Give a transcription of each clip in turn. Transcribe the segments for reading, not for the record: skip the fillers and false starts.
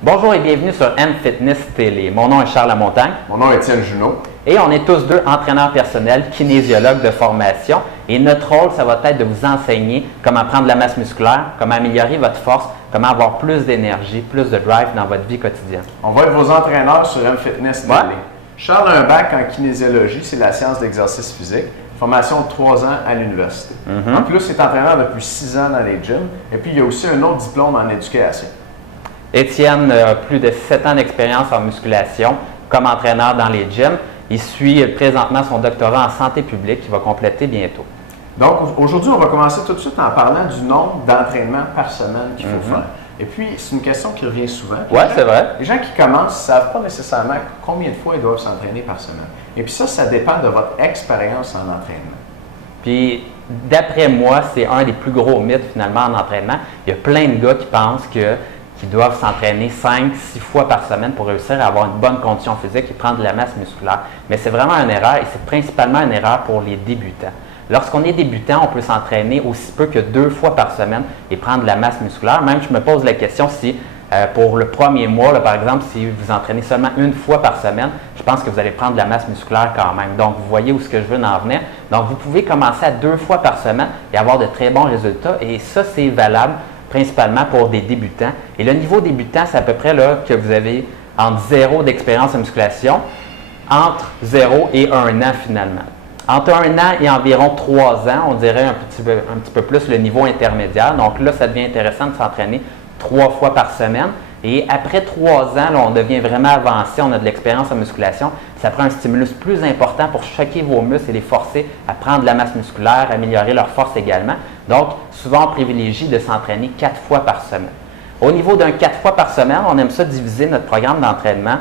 Bonjour et bienvenue sur M-Fitness Télé. Mon nom est Charles Lamontagne. Mon nom est Étienne Junot. Et on est tous deux entraîneurs personnels, kinésiologues de formation. Et notre rôle, ça va être de vous enseigner comment prendre de la masse musculaire, comment améliorer votre force, comment avoir plus d'énergie, plus de drive dans votre vie quotidienne. On va être vos entraîneurs sur M-Fitness Télé. Ouais. Charles a un bac en kinésiologie, c'est la science de l'exercice physique. Formation de 3 ans à l'université. En plus, il est entraîneur depuis 6 ans dans les gyms. Et puis, il y a aussi un autre diplôme en éducation. Étienne a plus de 7 ans d'expérience en musculation comme entraîneur dans les gyms. Il suit présentement son doctorat en santé publique qu'il va compléter bientôt. Donc, aujourd'hui, on va commencer tout de suite en parlant du nombre d'entraînements par semaine qu'il faut faire. Et puis, c'est une question qui revient souvent. Oui, c'est vrai. Les gens qui commencent ne savent pas nécessairement combien de fois ils doivent s'entraîner par semaine. Et puis ça dépend de votre expérience en entraînement. Puis, d'après moi, c'est un des plus gros mythes finalement en entraînement. Il y a plein de gars qui pensent qu'ils doivent s'entraîner 5-6 fois par semaine pour réussir à avoir une bonne condition physique et prendre de la masse musculaire. Mais c'est vraiment une erreur et c'est principalement une erreur pour les débutants. Lorsqu'on est débutant, on peut s'entraîner aussi peu que 2 fois par semaine et prendre de la masse musculaire. Même, je me pose la question si pour le premier mois, là, par exemple, si vous entraînez seulement 1 fois par semaine, je pense que vous allez prendre de la masse musculaire quand même. Donc, vous voyez où ce que je veux en venir. Donc, vous pouvez commencer à 2 fois par semaine et avoir de très bons résultats. Et ça, c'est valable principalement pour des débutants. Et le niveau débutant, c'est à peu près là que vous avez entre 0 d'expérience en musculation, entre 0 et 1 an finalement. Entre 1 an et environ 3 ans, on dirait un petit peu plus le niveau intermédiaire. Donc là, ça devient intéressant de s'entraîner 3 fois par semaine. Et après 3 ans, là, on devient vraiment avancé, on a de l'expérience en musculation. Ça prend un stimulus plus important pour choquer vos muscles et les forcer à prendre de la masse musculaire, améliorer leur force également. Donc, souvent, on privilégie de s'entraîner 4 fois par semaine. Au niveau d'un 4 fois par semaine, on aime ça diviser notre programme d'entraînement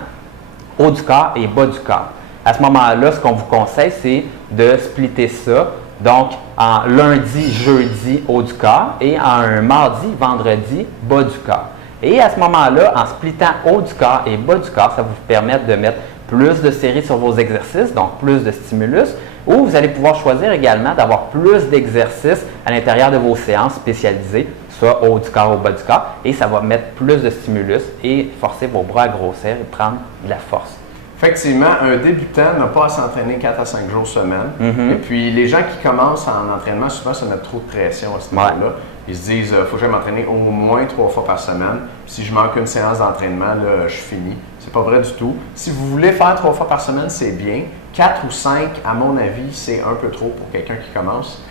haut du corps et bas du corps. À ce moment-là, ce qu'on vous conseille, c'est de splitter ça, donc en lundi, jeudi, haut du corps et en un mardi, vendredi, bas du corps. Et à ce moment-là, en splittant haut du corps et bas du corps, ça va vous permettre de mettre plus de séries sur vos exercices, donc plus de stimulus, ou vous allez pouvoir choisir également d'avoir plus d'exercices à l'intérieur de vos séances spécialisées, soit haut du corps ou bas du corps, et ça va mettre plus de stimulus et forcer vos bras à grossir et prendre de la force. Effectivement, un débutant n'a pas à s'entraîner 4 à 5 jours semaine. Et puis, les gens qui commencent en entraînement, souvent, ça met trop de pression à ce niveau-là. Ils se disent, il faut que je m'entraîner au moins 3 fois par semaine. Si je manque une séance d'entraînement, là, je finis. C'est pas vrai du tout. Si vous voulez faire 3 fois par semaine, c'est bien. 4 ou 5, à mon avis, c'est un peu trop pour quelqu'un qui commence.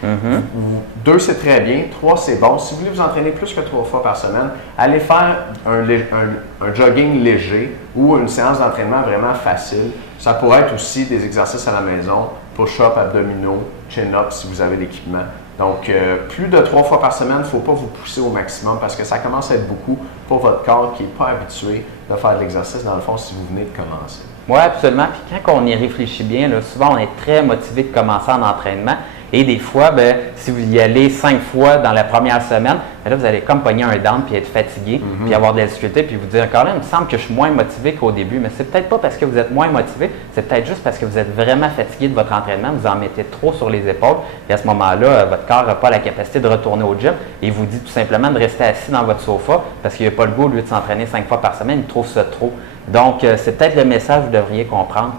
2, c'est très bien. 3, c'est bon. Si vous voulez vous entraîner plus que 3 fois par semaine, allez faire un jogging léger ou une séance d'entraînement vraiment facile. Ça pourrait être aussi des exercices à la maison, push-up, abdominaux, chin-up si vous avez l'équipement. Donc, plus de 3 fois par semaine, il ne faut pas vous pousser au maximum parce que ça commence à être beaucoup pour votre corps qui n'est pas habitué de faire de l'exercice, dans le fond, si vous venez de commencer. Oui, absolument. Puis quand on y réfléchit bien, là, souvent on est très motivé de commencer en entraînement. Et des fois, si vous y allez 5 fois dans la première semaine, là, vous allez comme pogner un down puis être fatigué, puis avoir de la difficulté, puis vous dire, quand même, il me semble que je suis moins motivé qu'au début. Mais c'est peut-être pas parce que vous êtes moins motivé, c'est peut-être juste parce que vous êtes vraiment fatigué de votre entraînement, vous en mettez trop sur les épaules, et à ce moment-là, votre corps n'a pas la capacité de retourner au gym, et il vous dit tout simplement de rester assis dans votre sofa, parce qu'il n'a pas le goût, au lieu de s'entraîner 5 fois par semaine, il trouve ça trop. Donc, c'est peut-être le message que vous devriez comprendre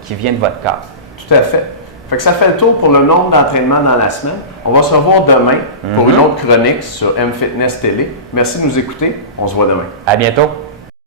qui vient de votre corps. Tout à fait. Fait que ça fait le tour pour le nombre d'entraînements dans la semaine. On va se revoir demain pour une autre chronique sur M-Fitness Télé. Merci de nous écouter. On se voit demain. À bientôt.